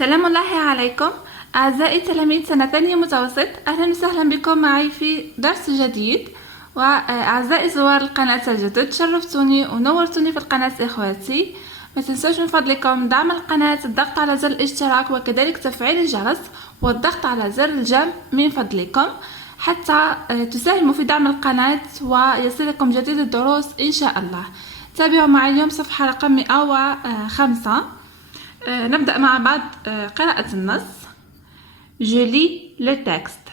سلام الله عليكم أعزائي تلاميذ سنة ثانية متوسط. أهلا وسهلا بكم معي في درس جديد. وأعزائي زوار القناة الجدد، شرفتوني ونورتوني في القناة إخواتي. ما تنسوش من فضلكم دعم القناة، الضغط على زر الاشتراك وكذلك تفعيل الجرس والضغط على زر الجرس من فضلكم حتى تساهموا في دعم القناة ويصلكم جديد الدروس إن شاء الله. تابعوا معي اليوم صفحة رقم 105. نبدأ مع بعض قراءة النص. Je lis le texte.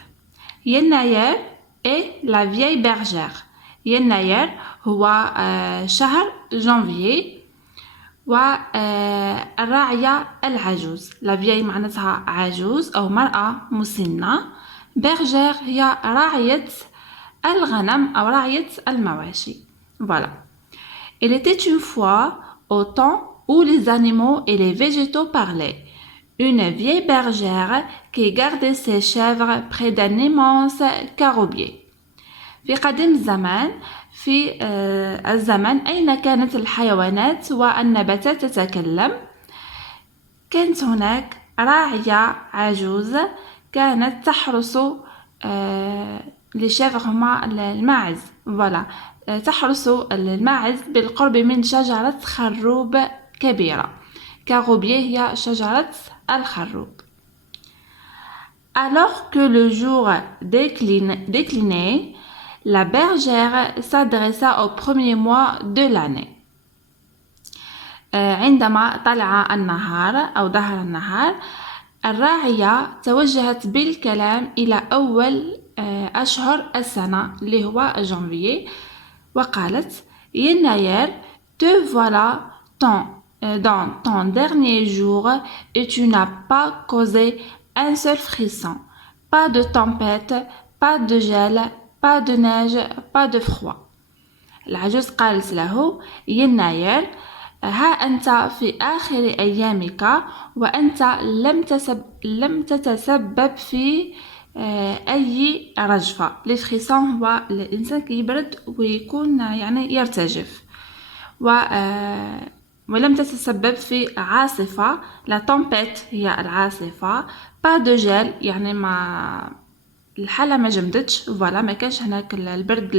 يناير et la vieille bergère. يناير هو شهر جانفيي والراعية العجوز. la vieille معناتها عجوز أو مرأة مسنة. bergère هي راعية الغنم أو راعية المواشي. Voilà. Il était une fois au temps où les animaux et les végétaux parlaient. Une vieille bergère qui gardait ses chèvres près d'un immense caroubier. في قديم الزمان، في الزمن أين كانت الحيوانات والنباتات تتكلم، كانت هناك راعية عجوز كانت تحرس لشيفر هما الماعز. فوالا، تحرس الماعز بالقرب من شجرة خروب كبيرة. كاروبية هي شجرة الخروب. Alors que le jour déclinait, la bergère s'adressa au premier mois de l'année. عندما طلع النهار أو ظهر النهار، الراعية توجهت بالكلام إلى أول أشهر السنة اللي هو جانفيي، وقالت: يناير، te voilà dans ton dernier jour et tu n'as pas causé un seul frisson. Pas de tempête, pas de gel, pas de neige, pas de froid. العجوز قالت له: يناير، ها أنت في آخر أيامك وأنت لم تتسبب في أي رجفة. الفريسون هو الإنسان كيبرد ويكون يعني يرتجف، ولم تتسبب في عاصفة. لا تومبيت هي العاصفة. با دو جيل يعني ما الحالة ما جمدتش، فوالا ما كانش هناك البرد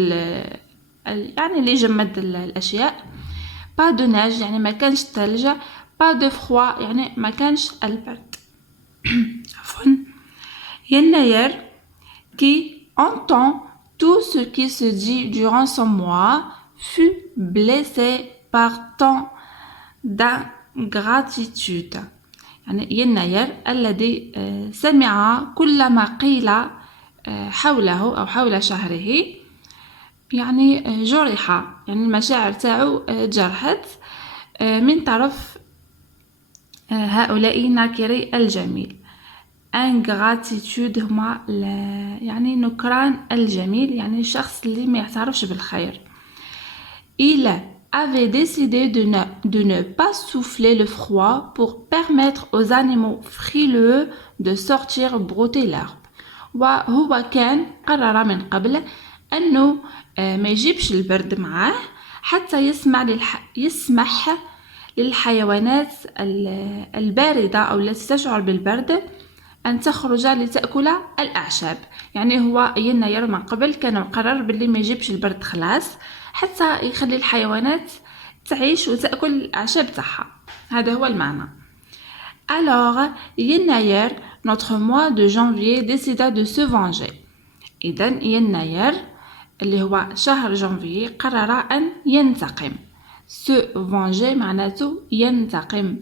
يعني اللي يجمد الأشياء. با دو نيج يعني ما كانش الثلج. با دو فخوا يعني ما كانش البرد. عفوا. يناير qui entend tout ce qui se dit durant ce mois fut blessé par tant d'ingratitude. يعني يناير الذي سمع كل ما قيل حوله أو حول شهره، يعني جرح، يعني المشاعر تاعو جرحت من طرف هؤلاء ناكري الجميل. ingratitude هما يعني نكران الجميل، يعني الشخص اللي ما يعترفش بالخير. Il avait décidé de ne pas souffler le froid pour permettre aux animaux frileux de sortir brouter l'herbe. وهو كان قرر من قبل أنه ما يجيبش البرد معاه حتى يسمح للحيوانات الباردة أو التي تشعر بالبرد أن تخرج لتأكل الأعشاب. يعني هو يناير من قبل كان مقرر باللي ما يجيبش البرد خلاص حتى يخلي الحيوانات تعيش وتأكل الأعشاب تاعها. هذا هو المعنى. Alors يناير notre mois de janvier décida de se venger. إذن يناير اللي هو شهر جانفي قرر أن ينتقم. se venger معناته ينتقم.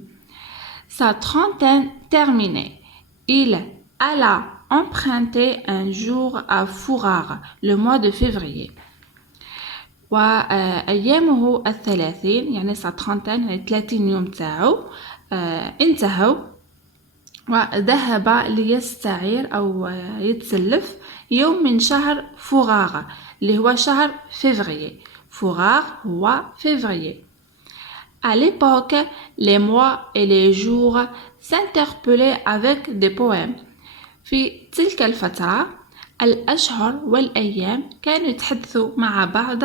Sa trentaine terminée. Il alla emprunter un jour à Fourrare le mois de février. وأيامه 30 يعني sa trentaine يعني 30 يوم تاعو انتهوا، وذهب ليستعير أو يتسلف يوم من شهر فوغار اللي هو شهر février. فوغار هو février. À l'époque, les mois et les jours s'interpellaient avec des poèmes. في تلك الفترة الأشهر والأيام كانوا يتحدثوا مع بعض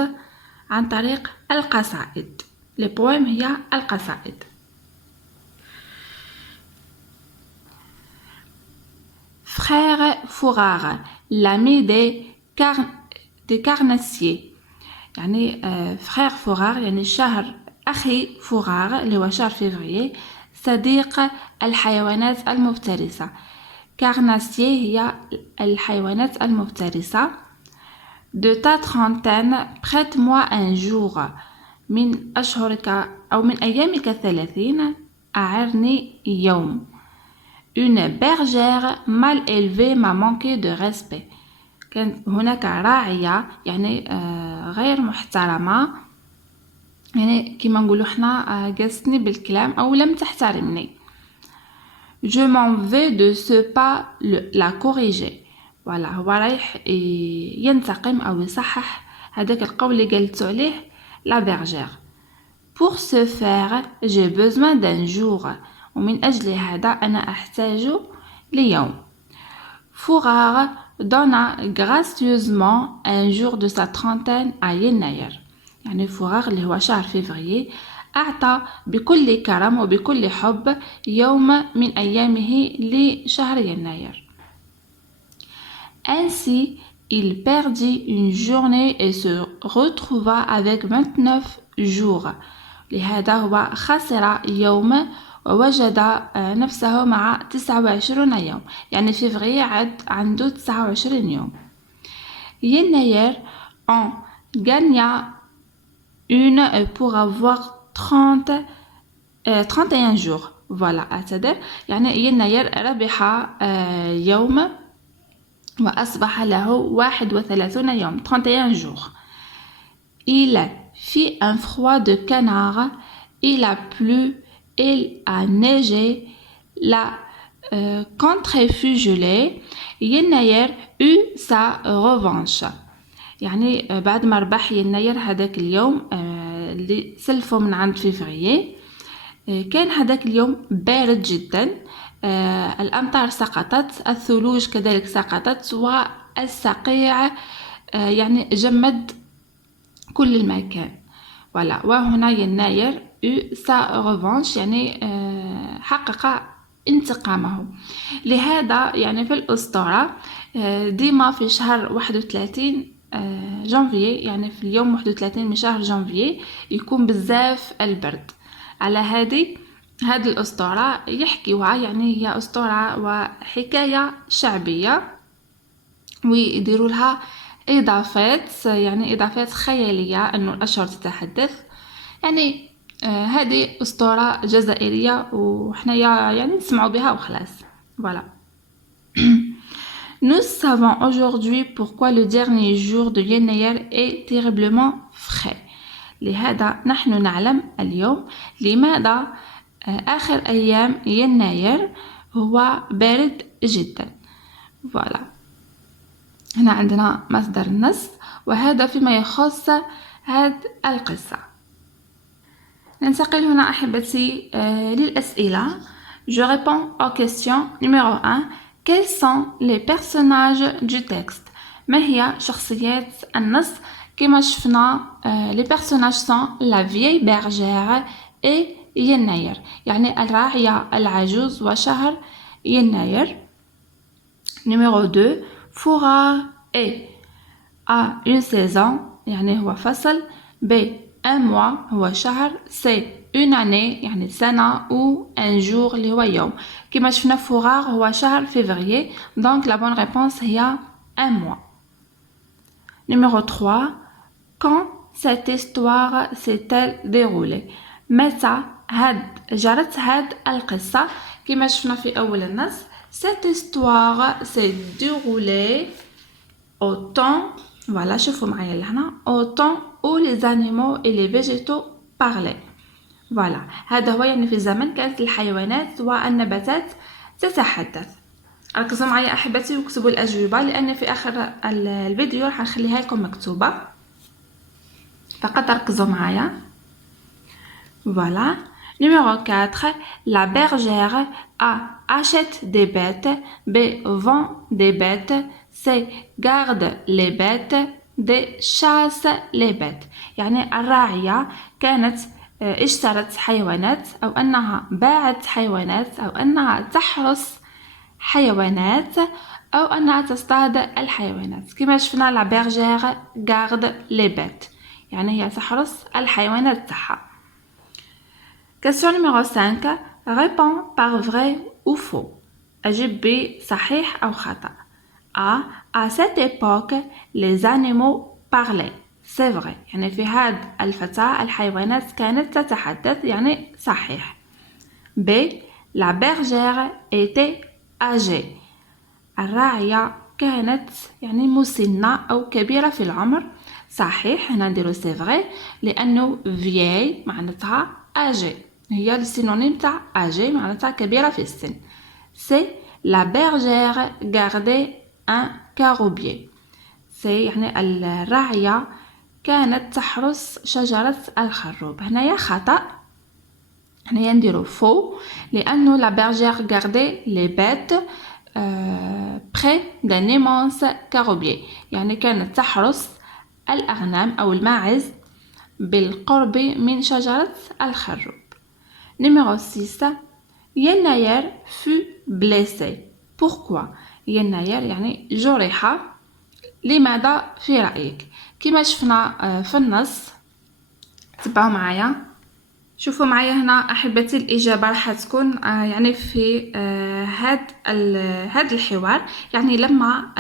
عن طريق القصائد. les poèmes هي القصائد. frère Fourard, l'ami des carnassiers. يعني frère Fourard يعني شهر أخي فورار اللي هو شهر فيفري صديق الحيوانات المفترسة. carnassier هي الحيوانات المفترسة. de ta trentaine prête-moi un jour. من أشهرك أو من أيامك 30 أعرني يوم. une bergère mal élevée m'a manqué de respect. كانت هناك راعية يعني غير محترمة يعني كما نقولوا حنا قاستني بالكلام أو لم تحترمني. je m'en vais de ce pas la corriger. voilà هو رايح ينتقم أو يصحح هذاك القول اللي قالت عليه la bergère. pour ce faire j'ai besoin d'un jour. ومن أجل هذا أنا أحتاج ليوم. Fourard donna gracieusement un jour de sa trentaine à يناير. يعني فوغار اللي هو شهر فيفري أعطى بكل كرم وبكل حب يوم من أيامه لشهر يناير. Ainsi, il perdit une journée et se retrouva avec 29 jours. لهذا هو خسر يوم ووجد نفسه مع 29 يوم. يعني فيفري عنده 29 يوم. يناير on gagna une pour avoir 31 jours. voilà أعتذر يعني يناير ربح يوم وأصبح له 31 يوم 31 jours. il fit un froid de canard. il a plu. il a neigé. la contrée fut gelée. يناير eut sa revanche. يعني بعد ما ربح يناير هذاك اليوم اللي سلفه من عند فيفري كان هذاك اليوم بارد جدا. الأمطار سقطت. الثلوج كذلك سقطت. والصقيع يعني جمد كل المكان. voilà. وهنا يناير eut sa revanche يعني حقق انتقامه. لهذا يعني في الأسطورة ديما في شهر 31 جانفي يعني في اليوم 31 من شهر جانفي يكون بزاف البرد. على هذه الأسطورة يحكيوها يعني هي أسطورة وحكاية شعبية ويديروا لها إضافات يعني إضافات خيالية أنه الأشهر تتحدث. يعني هذه أسطورة جزائرية وحنايا يعني نسمعوا بها وخلاص. voilà. Nous savons aujourd'hui pourquoi le dernier jour de يناير est terriblement frais. لهذا نحن نعلم اليوم لماذا آخر أيام يناير هو بارد جدا. voilà. هنا عندنا مصدر النص وهذا فيما يخص هذه القصة. ننتقل هنا أحبتي للأسئلة. Je réponds aux questions. numéro 1. Quels sont les personnages du texte? ما هي شخصيات النص؟ كما شفنا les personnages sont la vieille bergère et يناير يعني الراعية العجوز وشهر يناير. numéro 2. Fourard et a une saison يعني هو فصل. B. un mois هو شهر. C. une année يعني سنة ou un jour اللي هو يوم. كما شفنا فوغار هو شهر février donc la bonne réponse هي un mois. numéro 3. quand cette histoire s'est-elle déroulée? متى جرت هاد القصة؟ كما شفنا في أول النص cette histoire s'est déroulée au temps voilà شوفوا معايا لهنا au temps où les animaux et les végétaux parlaient. voilà هذا هو يعني في زمن كانت الحيوانات والنباتات تتحدث. ركزوا معايا أحبتي واكتبوا الأجوبة لأن في آخر الفيديو راح نخليها لكم مكتوبة فقط ركزوا معايا. voilà. numéro 4. la bergère A. achète des bêtes. B. vend des bêtes. C. garde les bêtes. D. chasse les bêtes. يعني الراعية كانت اشترت حيوانات أو أنها باعت حيوانات أو أنها تحرس حيوانات أو أنها تصطاد الحيوانات. كما شفنا لا bergère garde les bêtes يعني هي تحرس الحيوانات تاعها. Question numéro 5. Réponds par vrai ou faux. أجب بصحيح أو خطأ. A. À cette époque, les animaux parlaient. C'est vrai. يعني في هذه الفترة الحيوانات كانت تتحدث يعني صحيح. B. La bergère était âgée. الراعية كانت يعني مسنة أو كبيرة في العمر. صحيح هنا نديرو c'est vrai لأنه vieille معناتها âgée هي السينونيم تاع âgée معناتها كبيرة في السن. C. La bergère gardait un caroubier. C يعني الراعية كانت تحرس شجرة الخروب. هنايا خطأ هنايا نديرو faux لأنه la bergère gardait les bêtes près d'un immense caroubier يعني كانت تحرس الأغنام أو الماعز بالقرب من شجرة الخروب. Numéro 6. يناير fut blessé. Pourquoi؟ يناير يعني جرح. لماذا في رأيك؟ كما شفنا في النص تبعوا معايا شوفوا معايا هنا أحبتي الإجابة راح تكون يعني في هاد الحوار يعني لما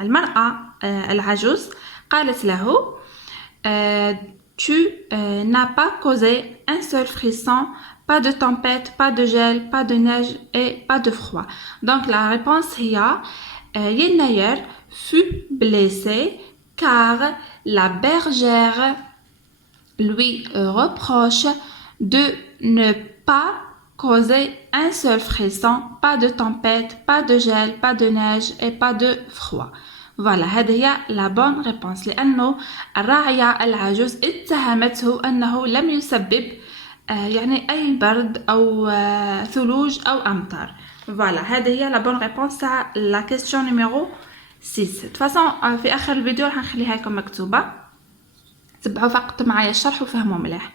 المرأة العجوز قالت له tu n'as pas causé un seul frisson, pas de tempête, pas de gel, pas de neige et pas de froid. Donc la réponse هي Yennayer fut blessé car la bergère lui reproche de ne pas causer un seul frisson, pas de tempête, pas de gel, pas de neige et pas de froid. Voilà, هذه هي la bonne réponse لأنه الراعية العجوز اتهمته أنه لم يسبب يعني أي برد أو ثلوج أو أمطار. Voilà, هذه هي la bonne réponse تاع la question numéro 6. De toute façon في آخر الفيديو راح نخليها لكم مكتوبة. تبعوا فقط معايا الشرح وفهموا مليح.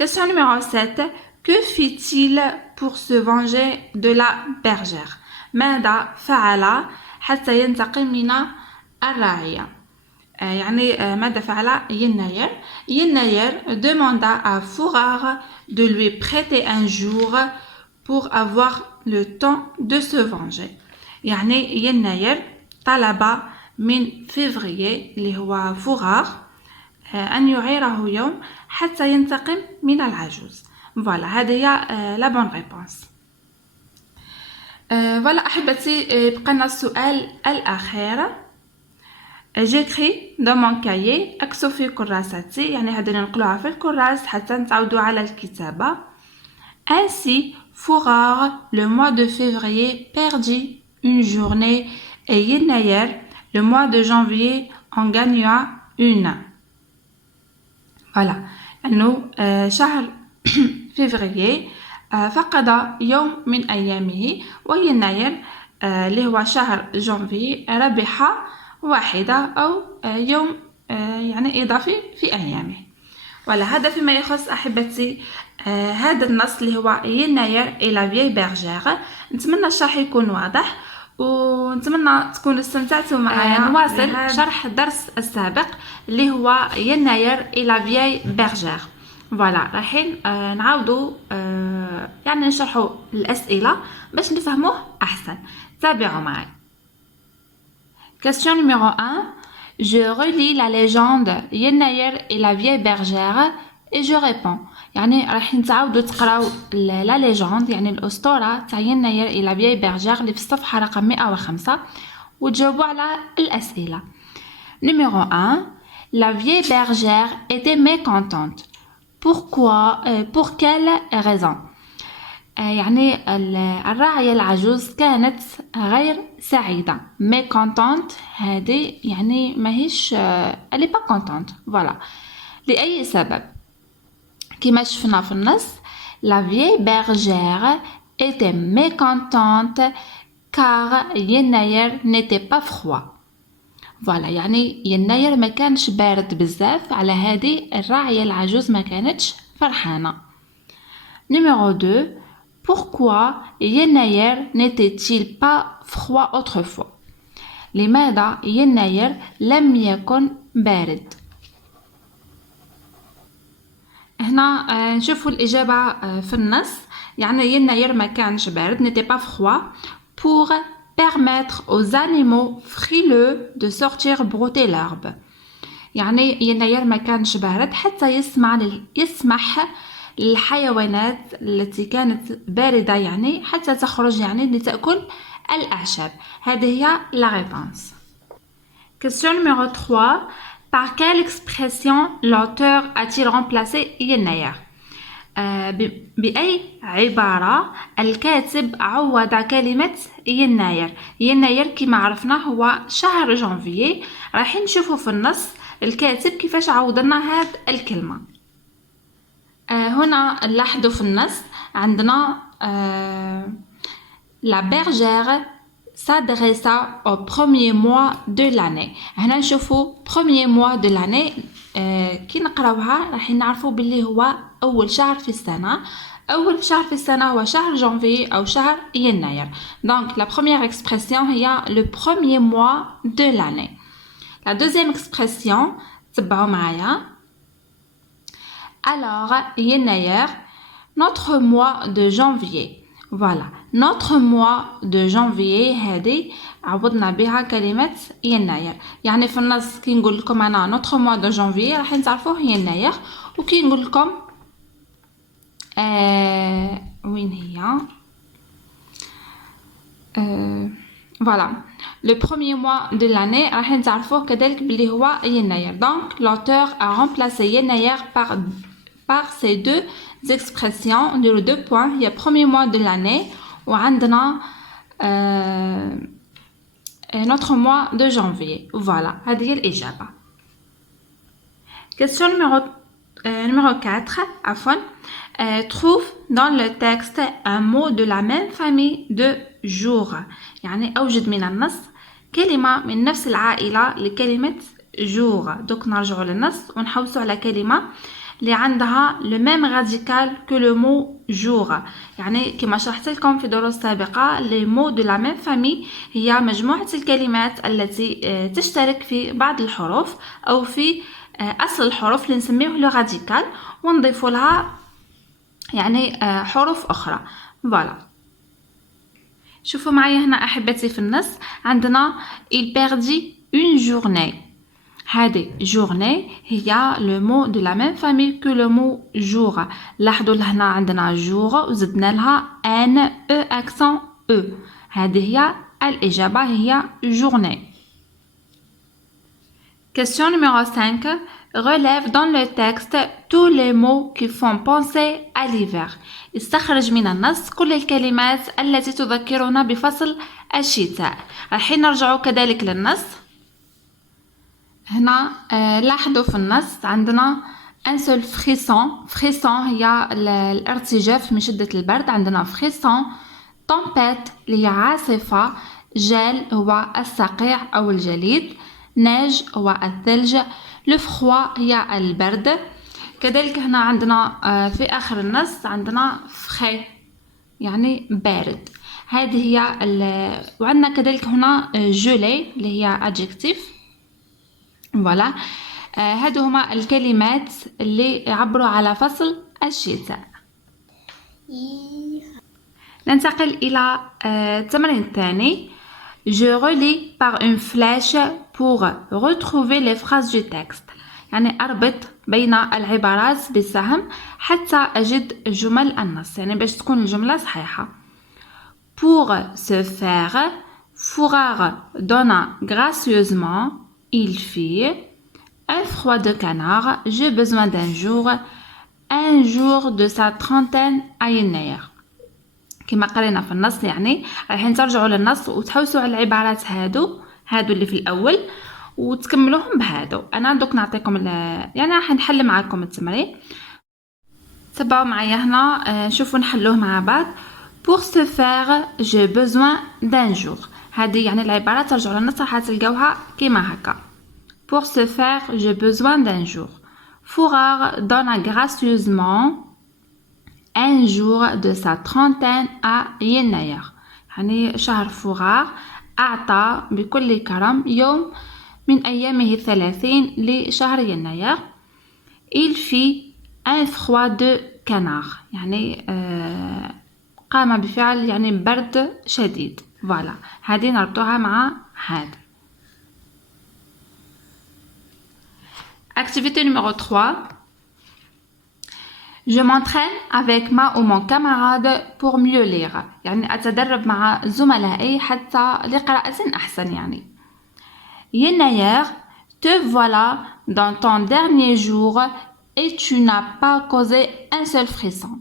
Question numéro 7. Que fit-il pour se venger de la bergère? ماذا فعل حتى ينتقم من الراعية؟ يعني ماذا فعل يناير؟ يناير demanda à Fourard de lui prêter un jour pour avoir le temps de se venger. يعني يناير طلب من فيفريي اللي هو فوغار أن يعيره يوم حتى ينتقم من العجوز. Voilà, هذه هي la bonne réponse. Voilà أحبتي بقينا السؤال الأخير. J'écris dans mon cahier أكتب في كراستي يعني هذا ننقلوها في الكراس حتى نتعودوا على الكتابة. Ainsi Fourard le mois de février perdit une journée et Yennayer le mois de janvier en gagna une. Voilà أنه شهر فيفريي فقد يوم من أيامه ويناير اللي هو شهر جانفي ربح واحدة أو يوم يعني إضافي في أيامه. ولا هذا فيما يخص أحبتي هذا النص اللي هو يناير إلى فيي بيرجير. نتمنى الشرح يكون واضح ونتمنى تكونوا استمتعتوا معايا. نواصل شرح الدرس السابق اللي هو يناير إلى فيي بيرجير. فوالا رايحين نعاودوا يعني نشرحوا الأسئلة باش نفهموه أحسن. تابعوا معي. Question numéro 1. Je relis la légende Yennayer et la vieille bergère et je réponds. يعني راح نتعاودوا تقراو la légende يعني الأسطورة تاع يناير et la vieille bergère اللي في الصفحة رقم 105 وتجاوبوا على الأسئلة. Numéro 1. La vieille bergère était mécontente. Pourquoi? Pour quelle raison? يعني الراعية العجوز كانت غير سعيدة. mécontente هذه يعني ماهيش elle est pas contente. voilà. لأي سبب؟ كما شفنا في النص la vieille bergère était mécontente car يناير n'était pas froid. فوالا يعني يناير ما كانش بارد بزاف على هذه الراعية العجوز ما كانتش فرحانة. Numéro 2. Pourquoi يناير n'était-il pas froid autrefois? لماذا يناير لم يكن بارد؟ هنا نشوفوا الإجابة في النص. يعني يناير ما كانش بارد n'était pas froid pour permettre aux animaux frileux de sortir brouter l'herbe. يعني يناير ما كانش بارد حتى يسمح للحيوانات التي كانت باردة يعني حتى تخرج يعني لتأكل الأعشاب. هذه هي la réponse. Question numéro 3. Par quelle expression l'auteur a-t-il remplacé يناير؟ بأي عبارة الكاتب عوض كلمة يناير؟ يناير كما عرفنا هو شهر جانفيي. راح نشوفوا في النص الكاتب كيفاش عوضنا هاد الكلمة. هنا نلاحظوا في النص عندنا la bergère s'adressa au premier mois de l'année. هنا نشوفوا premier mois de l'année. كي نقراوها راح نعرفوا باللي هو أول شهر في السنة. أول شهر في السنة هو شهر جانفي أو شهر يناير. Donc la première expression هي le premier mois de l'année. La deuxième expression تبعوا معايا. Alors يناير notre mois de janvier. Voilà, notre mois de janvier هذه عوضنا بها كلمة يناير. يعني في النص كي نقول لكم أنا notre mois de janvier راح تعرفوه يناير. وكي نقول لكم وين هي voilà le premier mois de l'année راح تعرفوه كذلك باللي هو يناير. Donc l'auteur a remplacé يناير par ces deux expressions de deux points. Il y a premier mois de l'année وعندنا notre mois de janvier. Voilà, هذه الإجابة. Question numéro 4. عفوا. Trouve dans le texte un mot de la même famille de jour. يعني أوجد من النص كلمة من نفس العائلة لكلمة jour. دوك نرجعوا للنص ونحوسوا على كلمة اللي عندها le même radical que le mot jour. يعني كما شرحت لكم في دروس سابقة les mots de la même famille هي مجموعة الكلمات التي تشترك في بعض الحروف أو في أصل الحروف اللي نسميه le radical ونضيف لها يعني حروف أخرى. فوالا شوفوا معي هنا أحبتي في النص عندنا il perdit une journée. هذه journée هي le mot de la même famille que le mot jour. لاحظوا هنا عندنا jour وزدنا لها n e accent e. هذه هي الإجابة هي journée. Question numéro 5. Relève dans le texte tous les mots qui font penser à l'hiver. استخرج من النص كل الكلمات التي تذكرنا بفصل الشتاء. راح نرجع كذلك للنص. هنا لاحظوا في النص عندنا un seul frisson. frisson هي الارتجاف من شدة البرد. عندنا frisson. tempête اللي هي عاصفة. gel هو الصقيع أو الجليد. neige هو الثلج. le froid هي البرد. كذلك هنا عندنا في آخر النص عندنا frais يعني بارد. هذه هي وعندنا كذلك هنا gelé اللي هي adjectif. فوالا هادو هما الكلمات اللي يعبروا على فصل الشتاء. ننتقل إلى التمرين الثاني. Je relis par une flèche pour retrouver les phrases du texte. يعني أربط بين العبارات بالسهم حتى أجد جمل النص يعني باش تكون الجملة صحيحة. Pour se faire, Fourard donna gracieusement. Il fit un froid de canard. J'ai besoin un jour de sa trentaine à يناير. كما قرينا في النص يعني راح نرجعوا للنص وتحوسوا على العبارات هادو اللي في الأول وتكملوهم بهادو. أنا دوك نعطيكم يعني راح نحل معاكم التمرين. تبعوا معايا هنا شوفوا نحلوه مع بعض. Pour se faire, j'ai besoin d'un jour. هذه يعني العبارات ترجعوا للنص راح تلقاوها كيما هكا. Pour se faire, j'ai besoin d'un jour. Fourard donna gracieusement. un jour de sa trentaine à يناير. يعني شهر فغار أعطى بكل كرم يوم من أيامه 30 لشهر يناير. Il fit un froid de canard. يعني قام بفعل يعني برد شديد. فوالا هذه نربطوها مع هذا. Activité numéro 3. Je m'entraîne avec ma ou mon camarade pour mieux lire. يعني أتدرب مع زملائي حتى لقراءة أحسن يعني. يناير, te voilà dans ton dernier jour et tu n'as pas causé un seul frisson.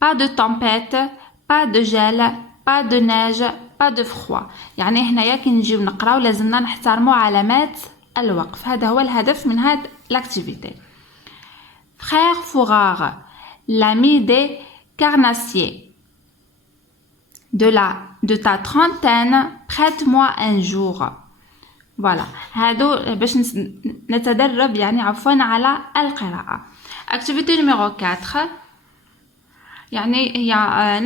Pas de tempête, pas de gel, pas de neige, pas de froid. يعني هنايا كي نجيو نقراو لازمنا نحترموا علامات الوقف. هذا هو الهدف من هذه l'activité. Frère Fourard, l'ami des carnassiers. De ta trentaine, prête-moi un jour. Voilà. هادو باش نتدرب يعني عفوا على القراءة. Activité numéro 4. يعني هي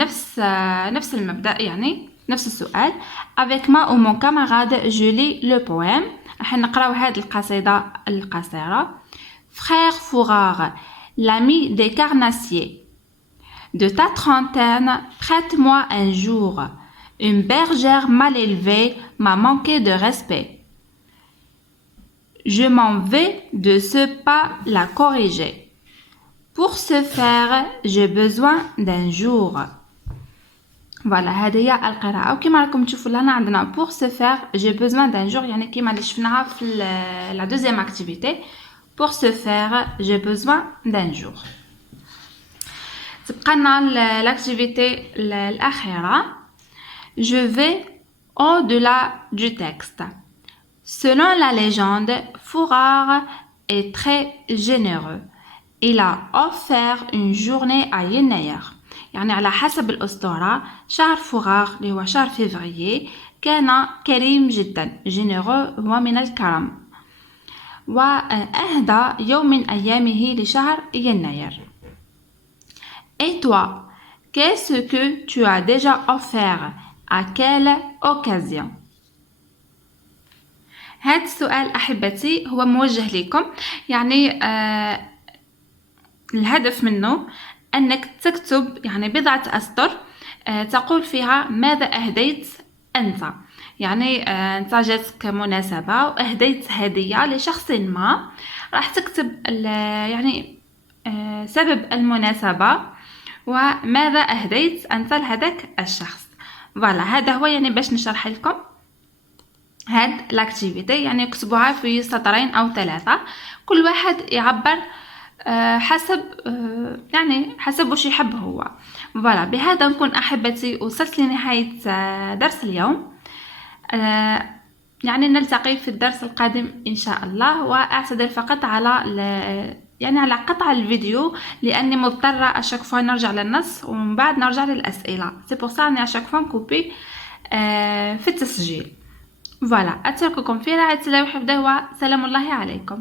نفس المبدأ يعني نفس السؤال. Avec ma ou mon camarade, je lis le poème. راح نقراو هذه القصيدة القصيرة. Frère Fourard, l'ami des carnassiers. De ta trentaine, prête-moi un jour. Une bergère mal élevée m'a manqué de respect. Je m'en vais de ce pas la corriger. Pour ce faire, j'ai besoin d'un jour. Voilà, هذه هي القراءة. وكما راكم تشوفوا لهنا عندنا pour ce faire, j'ai besoin d'un jour. يعني كما اللي شفناها في la deuxième activité. Pour ce faire, j'ai besoin d'un jour. تبقى لنا l'activité الأخيرة. Je vais au-delà du texte. Selon la légende, Fourard est très généreux. Il a offert une journée à يناير. يعني على حسب الأسطورة شهر فغار اللي هو شهر فيفريي كان كريم جدا. généreux هو من الكرم. وأهدى يوم من أيامه لشهر يناير. Et toi, qu'est-ce que tu as déjà offert? À quelle occasion? هذا السؤال أحبتي هو موجه لكم. يعني الهدف منه أنك تكتب يعني بضعة أسطر تقول فيها ماذا أهديت أنت. يعني أنت جاتك مناسبة وأهديت هدية لشخص ما. راح تكتب يعني سبب المناسبة وماذا أهديت أنت لهذاك الشخص. فوالا هذا هو يعني باش نشرح لكم هاد لاكتيفيتي. يعني اكتبوها في سطرين أو 3. كل واحد يعبر حسب يعني حسب وش يحب هو. فوالا بهذا نكون أحبتي وصلت لنهاية درس اليوم. يعني نلتقي في الدرس القادم إن شاء الله. وأعتذر فقط على يعني على قطع الفيديو لأني مضطرة أشاك فوا نرجع للنص ومن بعد نرجع للأسئلة. سي بور سا أني أشاك فوا نكوبي في التسجيل. فوالا أترككم في رعاية الله وحفظه وسلام الله عليكم.